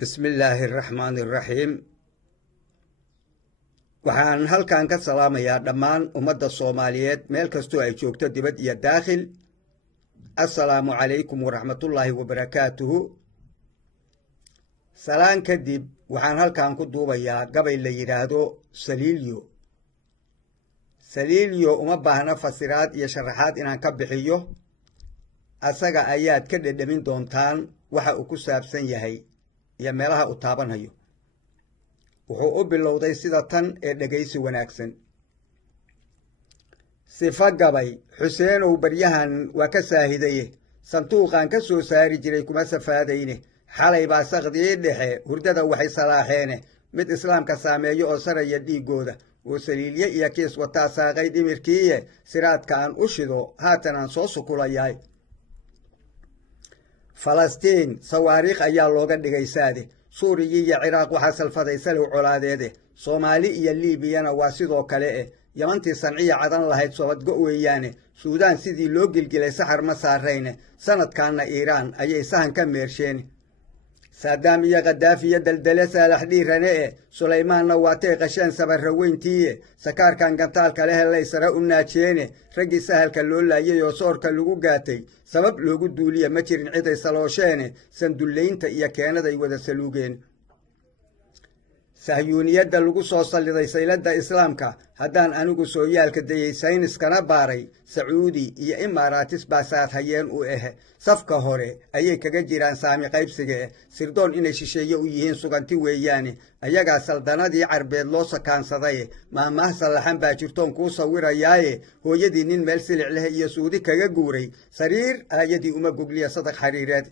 بسم الله الرحمن الرحيم waxaan halkan ka salaamayaa dhammaan ummadda Soomaaliyeed meel kastoo ay joogto dibad iyo daakhil assalaamu calaykum waraxmatullaahi wabarakaatuhu salaan kadib waxaan halkan ku duubayaa gabay la yiraahdo Saliilyo uma baahna fasiraad iyo sharaxaad inaan ka bixiyo asaga ayaad ka dhadhamin doontaan waxa uu ku saabsan yahay iyo meelaha uu taabanayo wuxuu u bilowday sida tan ee dhageysi wanaagsan sifa gabay xuseenow baryahan waa ka saahidaye santuuqan ka soo saari jiray kuma safaadayne xalay baa saqdii dhexe hurdada waxay salaaxeene mid islaamka saameeyo oo saraya dhiigooda oo saliilye iyo kiis wataa saaqay dhimirkiiye siraadka aan u shido haatan aan soo sukulayahay falastiin sawaariikh ayaa looga dhigay saade suuriya iyo ciraaq waxaa salfaday salow colaadeede soomaali iyo liibiyana waa sidoo kale yamantii sanciya cadan lahayd soobadgo weeyaane suudaan sidii loo gilgilay saxar ma saarayne sanadkaanna iiraan ayay sahan ka meersheene saadaam iyo khadaafi iyo daldale saalax dhiirane sulaymaanna waatay qasheen sabarra weyntiiye sakaarkan gantaalka le helay sare u naajeene raggii sahalka loo laayay oo soorka lagu gaatay sabab loogu duuliya ma jirin ciday saloosheene sandullaynta iyo keenaday wada saluugeen sahyuuniyadda lagu soo salliday sayladda islaamka haddaan anigu sooyaalka dayay sayniskana baaray sacuudi iyo imaaraatis baa saad hayeen u safka hore ayay kaga jiraan saami qaybsiga sirdoon inay shisheeye u yihiin suganti weeyaane ayagaa saldanadii carbeed loo sakaansaday maamaah sallaxan baa jirtoon kuu sawirayaaye hooyadii nin meel silic leh iyo suudi kaga guuray sariir aayadii uma gogliya sadaq xariireed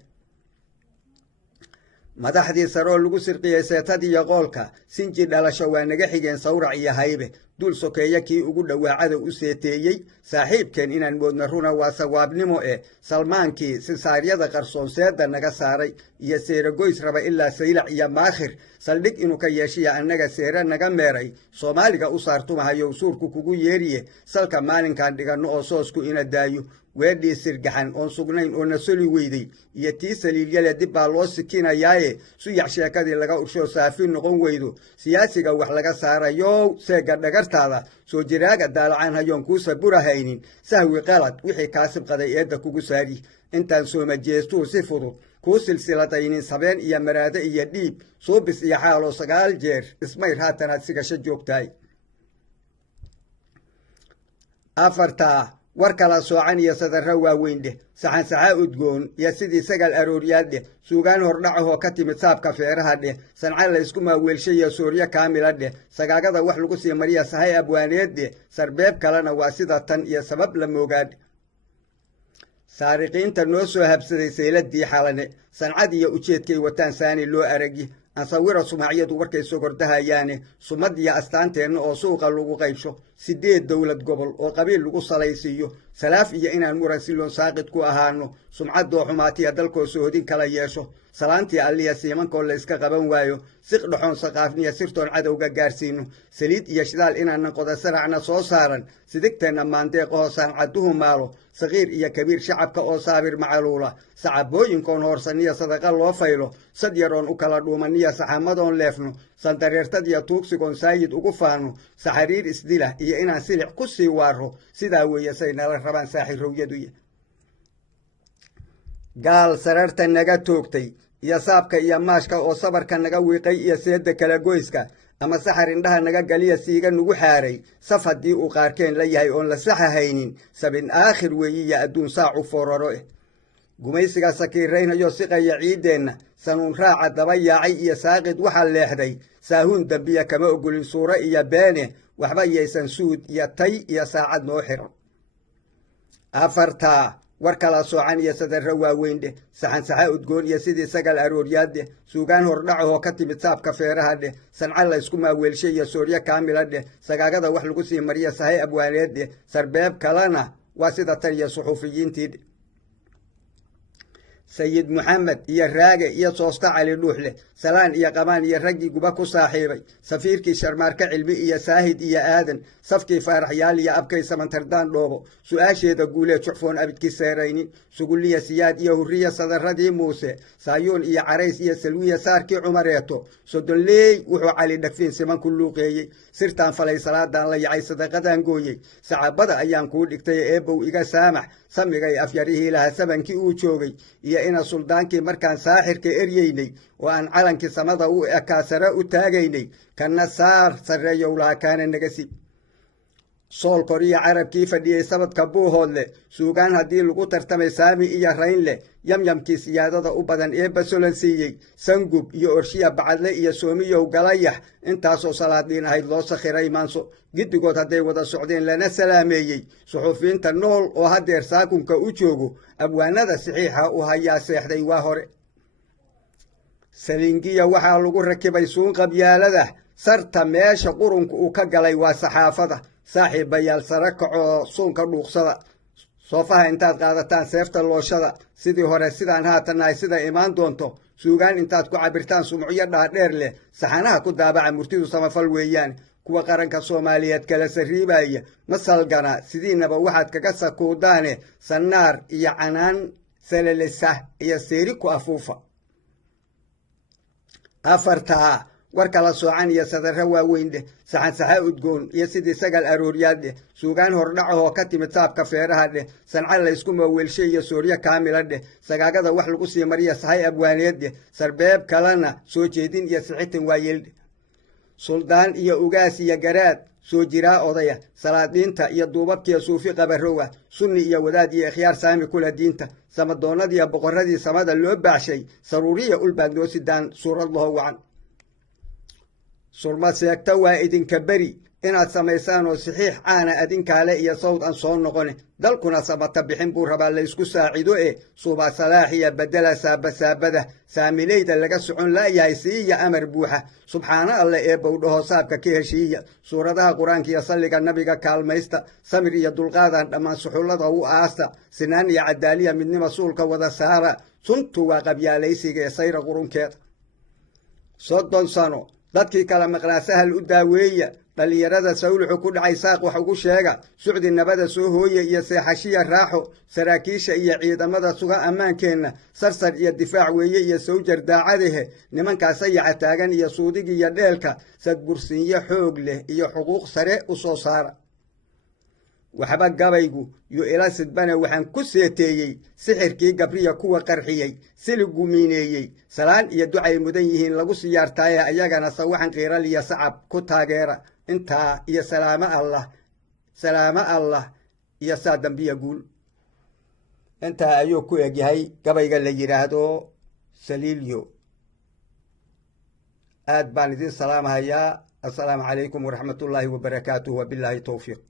madaxdii saroo lagu sirqiyey seetadiiyo qoolka sinji dhalasho waa naga xigeen sawrac iyo haybe dul sokeeya kii ugu dhawaacada u seeteeyey saaxiibkeen inaan moodna runa waa sawaabnimo salmaankii sisaaryada qarsoonseedda naga saaray iyo seeragoys raba ilaa saylac iyo maakhir saldhig inuu ka yeeshiya annaga seere naga meeray soomaaliga u saartumahayow suurku kugu yeeriye salka maalinkan dhiganno oo soosku ina daayo weedhii sirgaxan oon sugnayn oo na soli weyday iyo tii saliilyale dib baa loo sikinayaaye suyax sheekadii laga urshoo saafi noqon weydo siyaasiga wax laga saarayow seega dhagartaada soo jiraaga daalacaan hayoon kuu saburahaynin sahwi qalad wixii kaa sibqaday eedda kugu saari intaan soomajeestuu si fudud kuu silsiladaynin sabeen iyo maraade iyo dhiib suubis iyo xaaloo 9 jeer ismayr haatanaad sigasho joogtahay afartaa war kala soocan iyo sadarro waaweyn dheh saxan saxa udgoon iyo sidii sagal arooryaad dheh suugaan hordhacahoo ka timid saabka feeraha dheh sanca la isku maaweelshay iyo sooryo kaamila dheh sagaagada wax lagu sii mariya sahay abwaaneed dheh sarbeeb kalena waa sida tan iyo sabab la moogaadh saariqiinta noo soo habsaday sayladii xalane sancad iyo ujeedkay wataan saani loo aragi ansawira sumacyadu warkay sogordahayaane sumad iyo astaanteenna oo suuqa lagu qaybsho 8 dowlad gobol oo qabiil lagu salaysiiyo salaaf iyo inaan muran siloon saaqid ku ahaano sumcaddoo xumaatiya dalkoo sohodin kala yeesho salaantii alliya siimankoo la iska qaban waayo siq dhaxoon saqaafniya sirtoon cadowga gaarsiino saliid iyo shidaal inaanan qodasanacna soo saaran sidigteenna maandeeqahoo saancaduhu maalo saqiir iyo kabiir shacabka oo saabir macaluula sacabooyinkoon hoorsaniya sadaqa loo faylo sad yaroon u kala dhuumaniya saxamadoon leefno sandareertadiya tuugsigoon saayid ugu faano saxariir isdilah iyo inaan silic ku sii waaro sidaa weeye say nala rabaan saaxirowyadu gaal sararta naga toogtay iyo saabka iyo maashka oo sabarka naga wiiqay iyo seedda kala goyska ama saxar indhaha naga galiya siiga nugu xaaray saf haddii uu qaarkeen la yahay oon la saxahaynin sabin aakhir weeyiya adduun saacu fooraro gumaysiga sakiiraynhayo siqaya ciiddeenna sanuun raaca daba yaacay iyo saaqid waxaa leexday saahuun dambiya kama ogolin suuro iyo beene waxba yaysan suud iyo tay iyo saacad noo xiran afartaa war kala soocan iyo sadarro waaweyn dheh saxan saxa udgoon iyo sidii sagal arooryaad dheh suugaan hordhacahoo ka timid saabka feeraha dheh sanca la isku maaweelshay iyo sooryo kaamila dheh sagaagada wax lagu sii mariya sahay abwaaneed dheh sarbeeb kalena waa sida tan iyo suxuufiyiintii sayid maxamed iyo raage iyo soosta cali dhuuxleh salaan iyo qabaan iyo raggii guba ku saaxiibay safiirkii sharmaarka cilmi iyo saahid iyo aadan safkii faaraxyaal iyo abkay samantardaan dhoobo su-aasheeda guulee juxfoon abidki seeraynin suguliya siyaad iyo hurriya sadaradii muuse saayuun iyo carays iyo salwiya saarkii cumareeto sodonleey wuxuu cali dhagfiin siman ku luuqeeyey sirtaan falay salaadaan la yacay sadaqadaan gooyey sacaabada ayaan kuu dhigtay eebbow iga saamax samigay afyarihii laha sabankii uu joogay iyo ina suldaankii markaan saaxirka eryeynay oo aan calankii samada u ekaa sare u taagaynay kana saar sarreeyow laha kaana naga sib sool koriyo carabkii fadhiyey sabadka buuhoodleh suugaan haddii lagu tartamay saami iyo rayn leh yamyamkii siyaadada u badan ee basolan siiyey sangub iyo orshiya bacadle iyo soomiyow galayax intaasoo salaadiin ahayd loo sakhiray maanso giddigood hadday wada socdeen lana salaameeyey suxuufiyiinta nool oo haddeer saakunka u joogo abwaanada saxiixa u hayaa seexday waa hore salingiya waxaa lagu rakibay suun qabyaalada sarta meesha qurunka uu ka galay waa saxaafada saaxiibayaal sare kacoo suunka dhuuqsada soofaha intaad qaadataan seefta looshada sidii hore sidaan haatannahay sida imaan doonto suugaan intaad ku cabirtaan sumcyo dhaadheer leh saxanaha ku daabaca murtidu samafal weeyaan kuwa qaranka soomaaliyeed kala sarriibaya masalgana sidiinaba waxaad kaga sakuudaane sannaar iyo canaan salalesah iyo seeri ku afuufa afartaa war kala soocan iyo sadarro waaweyn dheh saxansaxa udgoon iyo sidii sagal arooryaad dheh suugaan hordhacahoo ka timid saabka feeraha dheh sanca laysku maweelshe iyo sooryo kaamila dheh sagaagada wax lagu sii mariya sahay abwaaneed dheh sarbeeb kalena soo jeedin iyo sixitin waayeeldheh suldaan iyo ugaas iyo garaad soo jiraa odaya salaadiinta iyo duubabkiiyo suufi qabarowa sunni iyo wadaad iyo ikhyaar saami kula diinta samadoonnadiiyo boqorradii samada loo baaxshay saruuriya ulbaad noo sidaan suurad laho wacan surma seegta waa idinka beri inaad samaysaan oo saxiix caana adinkaale iyo sawd aan soo noqone dalkuna samata bixin buu rabaa laysku saacido suuba salaaxiya bedela saabasaabada saamileyda laga socon la'yahay siiya amar buuxa subxaana alle ee bowdhaho saabka ka heshiiya suuradaha qur-aanka iyo salliga nabiga kaalmaysta samir iyo dulqaadan dhammaan suxullada u aasta sinaan iyo cadaaliya midnima suulka wada saara suntu waa qabyaalaysiga ee sayra qurunkeeda 30 sano dadkii kala maqnaa sahal u daaweeya dhallinyarada sawluxu ku dhacay saaq wax ugu sheega sucdi nabada soo hooye iyo seexashiya raaxo saraakiisha iyo ciidamada suga ammaankeenna sarsar iyo difaac weeye iyo sawjar daacadahe nimankaas ayaca taagan iyo suudig iyo dheelka sadbursinyo xoog leh iyo xuquuq sare u soo saara waxba gabaygu yo ila sidbane waxaan ku seeteeyey sixirkii gabriya kuwa qarxiyey siligu miineeyey salaan iyo ducay mudan yihiin lagu siyaartaaye ayagana sawaxan qiiral iyo sacab ku taageera intaa iyo salaamo allah iyo saa dambiya guul intaa ayuu ku egyahay gabayga la yidhaahdo saliilyo aad baan idin salaamahayaa assalaamu calaykum waraxmatullaahi wabarakaatuh wabilaahi towfiiq